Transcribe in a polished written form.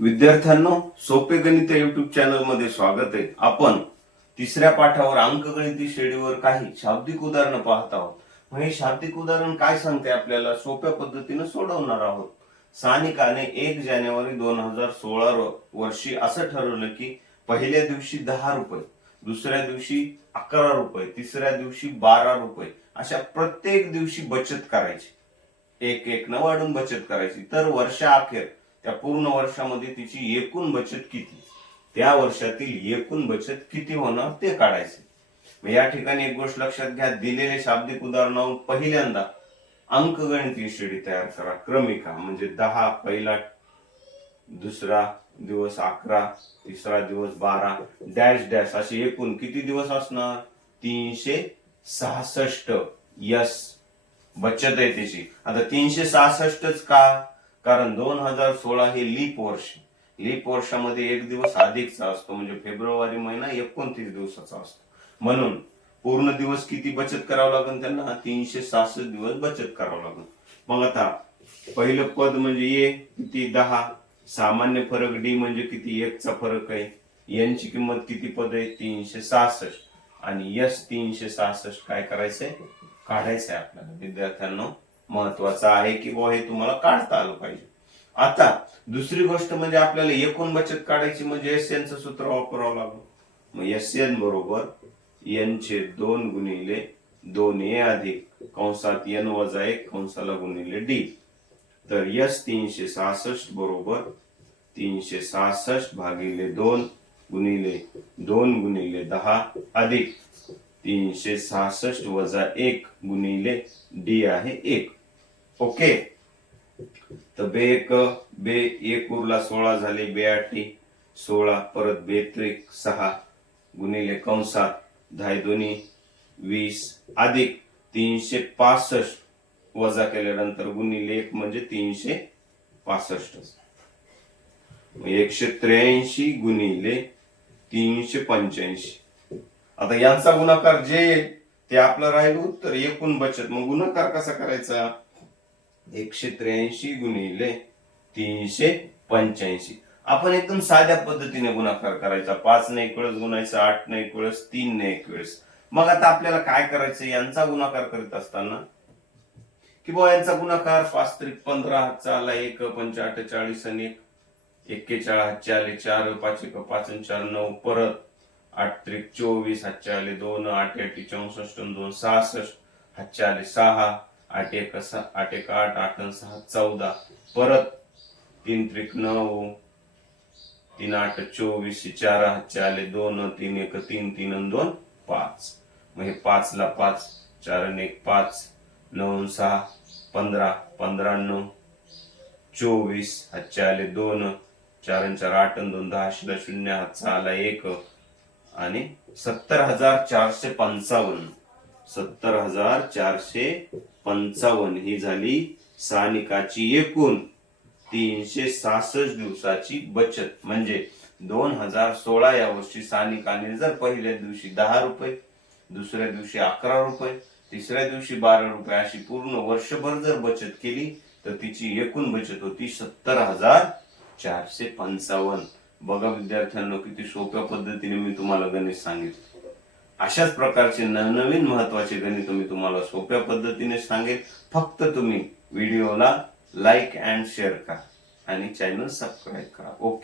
विद्यार्थ्यांनो, सोपे गणित युट्यूब चॅनल मध्ये स्वागत आहे। आपण तिसऱ्या पाठावर अंकगणिती श्रेणीवर काही शाब्दिक उदाहरण पाहत आहोत। मग हे शाब्दिक उदाहरण काय सांगते आपल्याला सोप्या पद्धतीने सोडवणार आहोत। सानिकाने 1 जानेवारी 2016 वर्षी असं ठरवलं की पहिल्या दिवशी 10 रुपये, दुसऱ्या दिवशी 11 रुपये, तिसऱ्या दिवशी 12 रुपये अशा प्रत्येक दिवशी बचत करायची, एक एक न वाढून बचत करायची। तर वर्षाअखेर त्या पूर्ण वर्षामध्ये तिची एकूण बचत किती, त्या वर्षातील एकूण बचत किती होणार ते काढायचे। या ठिकाणी एक गोष्ट लक्षात घ्या, दिलेले शाब्दिक उदाहरणावरून पहिल्यांदा अंकगणितीय श्रेणी तयार करा। क्रमिका म्हणजे 10 पहिला, दुसरा दिवस 11, तिसरा दिवस 12 डॅश डॅश असे एकूण किती दिवस असणार, 366 यस बचत आहे त्याची। आता 366च का, कारण 2016 हे लीप वर्ष, लीप वर्षामध्ये एक दिवस अधिकचा असतो, म्हणजे फेब्रुवारी महिना 29 दिवसाचा असतो, म्हणून पूर्ण दिवस किती बचत करावं लागेल त्यांना, 366 दिवस बचत करावं लागेल। मग आता पहिलं पद म्हणजे ए किती 10, सामान्य फरक डी म्हणजे किती 1 चा फरक आहे, एन ची किंमत किती पद आहे 366 आणि यस 366 काय करायचंय काढायचंय आपल्याला। विद्यार्थ्यांनो महत्वाचं आहे की हे तुम्हाला काढता आलं पाहिजे। आता दुसरी गोष्ट म्हणजे आपल्याला एकूण बचत काढायची, म्हणजे एसएन चं सूत्र वापरावं लागलं। मग एसएन बरोबर एन छेद 2 गुणिले 2a अधिक कंसात एन वजा 1 कंसाला गुणिले डी। तर यस 366 बरोबर 366 भागिले 2 गुणिले 2 गुणिले 10 अधिक 366 वजा 1 गुणिले डी आहे 1। ओके, तर बे 1 उरला 16 झाले, 2 8 16 परत 2 त्रिक 6 गुणिले कंसात 10 दोन्ही 20 अधिक 365 वजा केल्यानंतर गुणिले 1 म्हणजे 365, 183 गुणिले 385। आता यांचा गुणाकार जे ते आपलं राहील उत्तर एकूण बचत। मग गुणाकार कसा करायचा, 183 गुणिले 385। आपण एकदम साध्या पद्धतीने गुणाकार करायचा, 5 ने 1 वेळेस गुणायचा, 8 ने 1 वेळेस, 3 ने 1 वेळेस। मग आता आपल्याला काय करायचं, यांचा गुणाकार करत असताना की यांचा गुणाकार 5 त्रिक 15 हातचा आला 1 5 8 40 आणि 41 हातचे आले 4 5 1 5 4 9 परत 8 त्रिक 24 हातचे आले 2 8 8 64 2 66 हातचे आले 6 8 1 8 1 8 8 6 14 परत 3 त्रिक 9 3 8 24 4 हातचे आले 2 3 1 3 3 आणि 2 5। मग हे 5 ला 5 4 आणि 1 5 9 6 15 15 9 24 हातचे आले 2 4 आणि 4 8 आणि 2 10 0 हातचा आला 1 आणि 70,455 70,455 ही झाली सानिकाची एकूण 366 दिवसाची बचत। म्हणजे 2016 या वर्षी सानिकाने जर पहिल्या दिवशी 10 रुपये, दुसऱ्या दिवशी 11 रुपये, तिसऱ्या दिवशी 12 रुपये अशी पूर्ण वर्षभर जर बचत केली तर तिची एकूण बचत होती 70,455। बघा विद्यार्थ्यांनो, किती सोप्या पद्धतीने मी तुम्हाला गणित सांगितलं। अशाच प्रकारचे नवनवीन महत्वाचे गणित मी तुम्हाला सोप्या पद्धतीने सांगेल। फक्त तुम्ही व्हिडिओला लाईक अँड शेअर करा आणि चॅनल सबस्क्राईब करा। ओके।